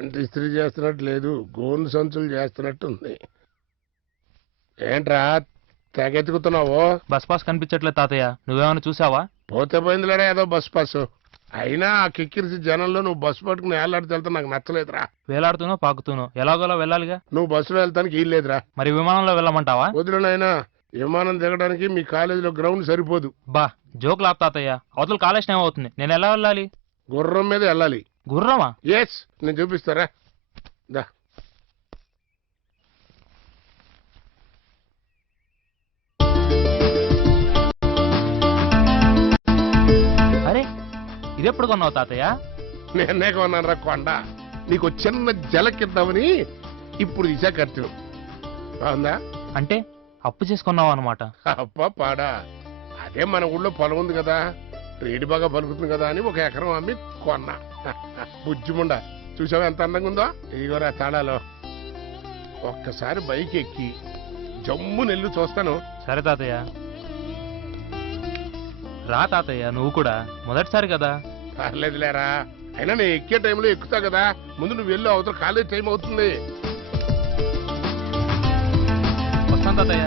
పంట ఇస్త్రీ చేస్తున్నట్టు లేదు, గోను సంచులు చేస్తున్నట్టుంది. ఏంట్రా తెగెత్తుకుతున్నావు? బస్ పాస్ కనిపించట్లేదు తాతయ్య, నువ్వేమైనా చూసావా? పోతే పోయిందిలేడా ఏదో బస్ పాసు. అయినా ఆ కిక్కిరిసి జనంలో నువ్వు బస్సు పట్టుకుని ఏలాడితే వెళ్తా నాకు నచ్చలేదురా. వేలాడుతూనో పాకుతూనో ఎలాగోలా వెళ్ళాలిగా. నువ్వు బస్సులో వెళ్తానికి వీల్లేదురా. మరి విమానంలో వెళ్ళమంటావా? వదిలినైనా విమానం దిగడానికి మీ కాలేజీలో గ్రౌండ్ సరిపోదు. బా జోక్ లాప్ తాతయ్య, అవతల కాలేజ్ టైం అవుతుంది, నేను ఎలా వెళ్ళాలి? గుర్రం మీద వెళ్ళాలి. గుర్రమా? ఎస్, నేను చూపిస్తారా. దా అరే ఇదెప్పుడు కొన్నావు తాతయ్య? నేనే కొన్నాను కొండ. నీకు చిన్న జలకిద్దామని ఇప్పుడు ఇచ్చా ఖర్చు. బాగుందా? అంటే అప్పు చేసుకున్నావు అనమాట. అప్ప పాడా. అదే మన ఊళ్ళో పొలం ఉంది కదా, రేడి బాగా పలుకుతుంది కదా అని 1 ఎకరం అమ్మి కొన్నా. బుజ్జిముండ చూసావా ఎంత అందంగా ఉందో? ఇదిగోరా తాళాలో. ఒక్కసారి బైక్ ఎక్కి జమ్ము నెల్లు చూస్తాను. సరే తాతయ్య. రా తాతయ్య, నువ్వు కూడా మొదటిసారి కదా. పర్లేదులేరా, అయినా నేను ఎక్కే టైంలో ఎక్కుతా కదా. ముందు నువ్వు వెళ్ళు, అవతల కాలేజ్ టైం అవుతుంది. వస్తాను తాతయ్య.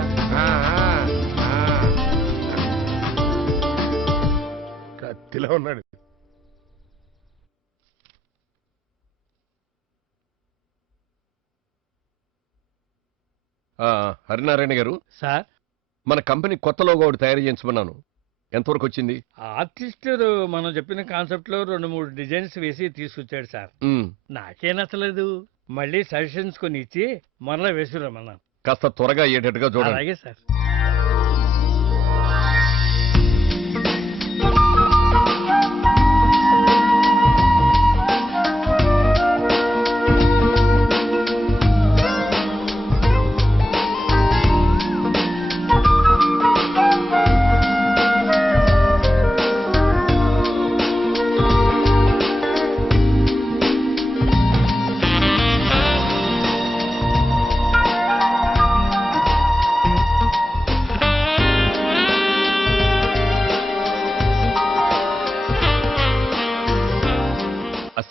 కత్తిలో ఉన్నాడు. హరినారాయణ గారు సార్, మన కంపెనీ కొత్త లోగో ఒకటి తయారు చేయించమన్నాను, ఎంతవరకు వచ్చింది? ఆర్టిస్ట్ మనం చెప్పిన కాన్సెప్ట్ లో 2-3 డిజైన్స్ వేసి తీసుకొచ్చాడు సార్. నాకే నచ్చలేదు, మళ్ళీ సజెషన్స్ కొన్ని ఇచ్చి మరలా వేసుకురమ్మన్నాను. కాస్త త్వరగా అయ్యేటట్టుగా చూడండి. అలాగే సార్.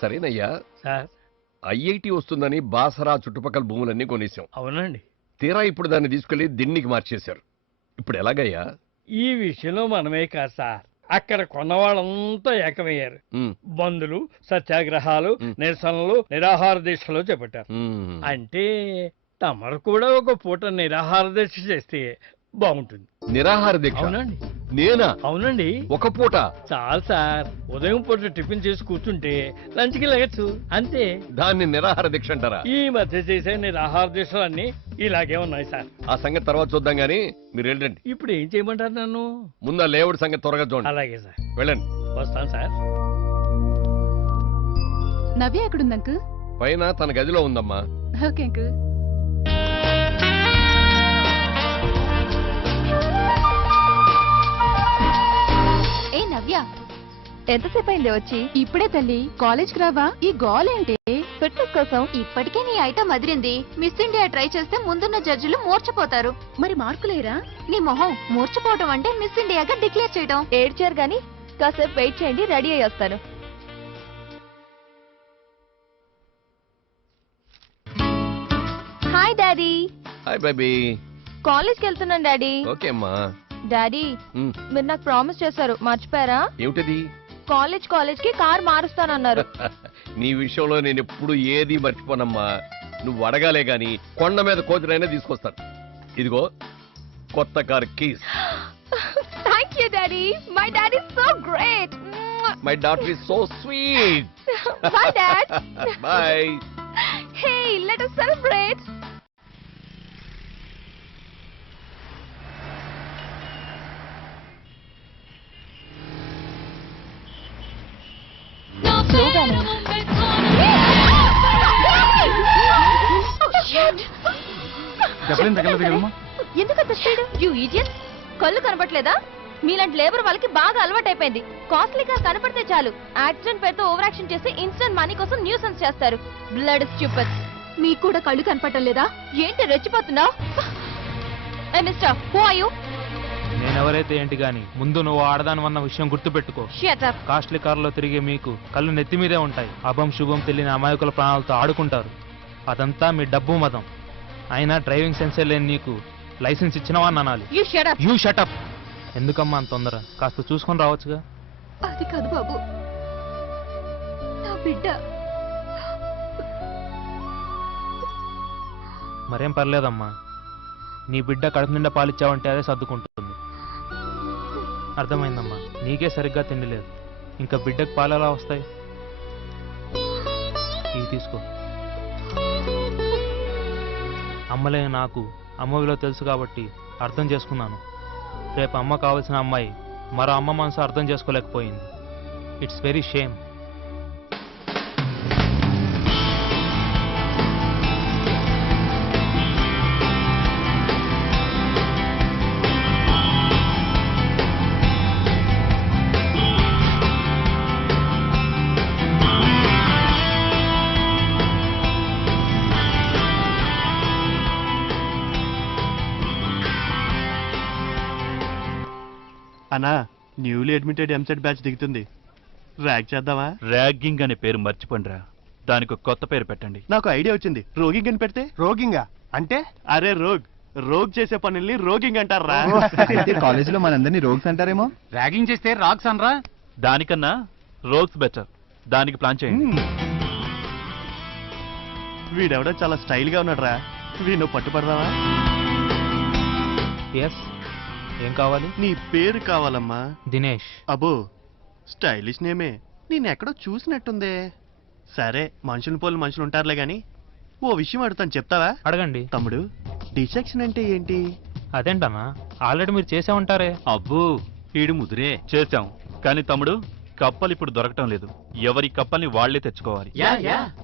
సరేనయ్యా, సార్ ఐఐటి వస్తుందని బాసరా చుట్టుపక్కల భూములన్నీ కొనేసాం. అవునండి. తీరా ఇప్పుడు దాన్ని తీసుకెళ్లి దిన్నికి మార్చేశారు. ఇప్పుడు ఎలాగయ్యా? ఈ విషయంలో మనమే కాదు సార్, అక్కడ కొన్నవాళ్ళంతా ఏకమయ్యారు. బంధులు, సత్యాగ్రహాలు, నిరసనలు, నిరాహార దీక్షలు చేపట్టారు. అంటే తమరు కూడా ఒక పూట నిరాహార దీక్ష చేస్తే బాగుంటుంది. నిరాహార దీక్ష? అవునండి. నేనా? అవునండి. ఒక పూట చాలు సార్, ఉదయం పూట టిఫిన్ చేసి కూర్చుంటే లంచ్కి లగచ్చు, అంతే. దాన్ని నిరాహార దీక్ష అంటారా? ఈ మధ్య చేసే నిరాహార దీక్షలన్నీ ఇలాగే ఉన్నాయి సార్. ఆ సంగతి తర్వాత చూద్దాం గానీ మీరు వెళ్ళండి. ఇప్పుడు ఏం చేయమంటారు నన్ను? ముందు లేవుడి సంగతి త్వరగా చూడండి. అలాగే సార్, వెళ్ళండి. వస్తాను సార్. నవ్య ఎక్కడుంది అంకుల్? పైన తన గదిలో ఉందమ్మా. Okay uncle. ఏ నవ్య, ఎంతసేపు అయింది వచ్చి? ఇప్పుడే తల్లి, కాలేజ్కి రావా? ఈ గోల్ ఏంటి? ఫిట్నెస్ కోసం. ఇప్పటికే నీ ఐటమ్ అదిరింది. మిస్ ఇండియా ట్రై చేస్తే ముందున్న జడ్జిలు మూర్చపోతారు. మరి మార్కులేరా? నీ మొహం, మూర్చపోవటం అంటే మిస్ ఇండియాగా డిక్లేర్ చేయడం. ఏడ్చారు గాని కాసేపు వెయిట్ చేయండి, రెడీ అయ్యి వస్తాను. Hi daddy. Hi baby. కాలేజ్కి వెళ్తున్నాను డాడీ. ఓకే అమ్మా. డాడీ, మీరు నాకు ప్రామిస్ చేశారు, మర్చిపోయారా? ఏమిటది? కాలేజ్ కి కార్ మారుస్తానన్నారు. నీ విషయంలో నేను ఎప్పుడు ఏది మర్చిపోనమ్మా. నువ్వు అడగాలే గాని కొండ మీద కోతినైనా తీసుకొస్తాను. ఇదిగో కొత్త car keys. Thank you daddy. My daddy is so great. My daughter is so sweet. By dad. By. Hey, let us celebrate. ఎందుకంత స్పీడ్? You idiot. కళ్ళు కనపట్లేదా? మీలాంటి లేబర్ వాళ్ళకి బాగా అలవాటైపోయింది. కాస్ట్లీగా కనపడితే చాలు యాక్సిడెంట్ పేరుతో ఓవర్ యాక్షన్ చేసి ఇన్స్టెంట్ మనీ కోసం న్యూసెన్స్ చేస్తారు. Blood stupid. మీకు కూడా కళ్ళు కనపడటం లేదా? ఏంటి రెచ్చిపోతున్నావు? ఏ మిస్టర్, హూ ఆర్ యు? నేనెవరైతే ఏంటి గాని ముందు నువ్వు ఆడదానివన్న విషయం గుర్తుపెట్టుకో. Shut up. కాస్ట్లీ కారులో తిరిగే మీకు కళ్ళు నెత్తి మీదే ఉంటాయి. అభం శుభం తెలియని అమాయకుల ప్రాణాలతో ఆడుకుంటారు. అదంతా మీ డబ్బు మదం. అయినా డ్రైవింగ్ సెన్సే లేని నీకు లైసెన్స్ ఇచ్చినవా అని అనాలి. You shut up. You shut up. ఎందుకమ్మా అంత తొందర? కాస్త చూసుకొని రావచ్చుగా. అది కాదు బాబు, నా బిడ్డ. మరేం పర్లేదమ్మా, నీ బిడ్డ కడుపు నిండా పాలిచ్చావంటే అదే సర్దుకుంటుంది. అర్థమైందమ్మా, నీకే సరిగ్గా తిండి లేదు, ఇంకా బిడ్డకు పాలు ఎలా వస్తాయి? ఇవి తీసుకో. అమ్మలే నాకు అమ్మ విలువ తెలుసు కాబట్టి అర్థం చేసుకున్నాను. రేపు అమ్మ కావాల్సిన అమ్మాయి మరో అమ్మ మనసు అర్థం చేసుకోలేకపోయింది. It's very shame. అన్నా, న్యూలీ అడ్మిటెడ్ ఎంసెట్ బ్యాచ్ దిగుతుంది. ర్యాగ్ చేద్దామా? ర్యాగింగ్ అనే పేరు మర్చిపోండిరా, దానికి ఒక కొత్త పేరు పెట్టండి. నాకు ఐడియా వచ్చింది. రోగింగ్ అని పెడితే? రోగింగా అంటే? అరే రోగ్ చేసే పనుల్ని రోగింగ్ అంటారా? అయితే కాలేజీలో మనందరినీ రోగ్స్ అంటారేమో. ర్యాగింగ్ చేస్తే రాక్స్ అనరా? దానికన్నా రోగ్స్ బెటర్. దానికి ప్లాన్ చేయండి. వీడెవడో చాలా స్టైల్ గా ఉన్నాడు రా. వీణు పట్టుపడదావా? ఎస్, ఏం కావాలి? నీ పేరు కావాలమ్మా. దినేష్. అబ్బో, స్టైలిష్ నేమే. నేనెక్కడో చూసినట్టుందే. సరే, మనుషులు పోలు మనుషులు ఉంటారులే గాని ఓ విషయం అడుగుతాను, చెప్తావా? అడగండి. తమ్ముడు, డిసెక్షన్ అంటే ఏంటి? అదేంటన్నా, ఆల్రెడీ మీరు చేసే ఉంటారే. అబ్బో, ఈడు ముదురే. చేశాం, కానీ తమ్ముడు కప్పలు ఇప్పుడు దొరకటం లేదు. ఎవరి కప్పల్ని వాళ్లే తెచ్చుకోవాలి.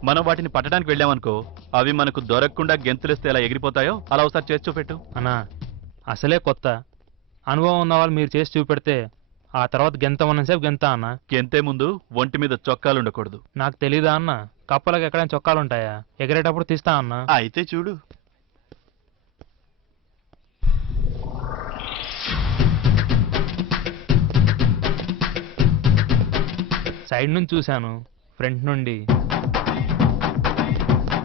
మనం వాటిని పట్టడానికి వెళ్ళామనుకో, అవి మనకు దొరకకుండా గెంతులేస్తే ఎలా ఎగిరిపోతాయో అలా ఒకసారి చేసి చూపెట్టు. అన్నా, అసలే కొత్త అనుభవం ఉన్న వాళ్ళు మీరు చేసి చూపెడితే ఆ తర్వాత గెంతమన్నంసేపు గెంతా అన్న. గెంతే ముందు ఒంటి మీద చొక్కాలు ఉండకూడదు. నాకు తెలీదా అన్న? కప్పలకు ఎక్కడైనా చొక్కాలు ఉంటాయా? ఎగిరేటప్పుడు తీస్తా అన్న. అయితే చూడు. సైడ్ నుంచి చూశాను, ఫ్రంట్ నుండి,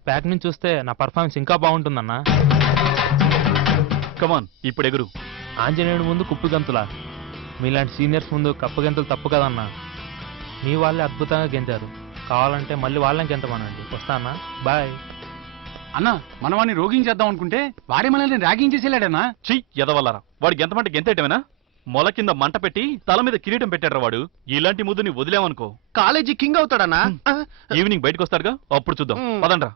బ్యాక్ నుంచి చూస్తే నా పర్ఫార్మెన్స్ ఇంకా బాగుంటుందన్నా. కమాన్, ఇప్పుడు ఎగురు. ఆంజనేయుడు ముందు కుప్పు గంతులా? మీలాంటి సీనియర్స్ ముందు కప్పు గంతులు తప్పు కదన్నా. మీ వాళ్ళే అద్భుతంగా గెంతారు. కావాలంటే మళ్ళీ వాళ్ళని గెంతమనండి. వస్తానా? బాయ్. అన్నా, మనం వాడిని రోగింగ్ చేద్దాం అనుకుంటే వాడే మనల్ని ర్యాగింగ్ చేసేలాడన్నా. చెయ్యి ఎదవల్లారా, వాడు గెంతమంటే గెంతేయటమేనా? మొల కింద మంట పెట్టి తల మీద కిరీటం పెట్టాడు వాడు. ఇలాంటి ముద్దుని వదిలేమనుకో కాలేజీ కింగ్ అవుతాడన్నా. ఈవినింగ్ బయటకు వస్తాడుగా, అప్పుడు చూద్దాం. పదండ్రా.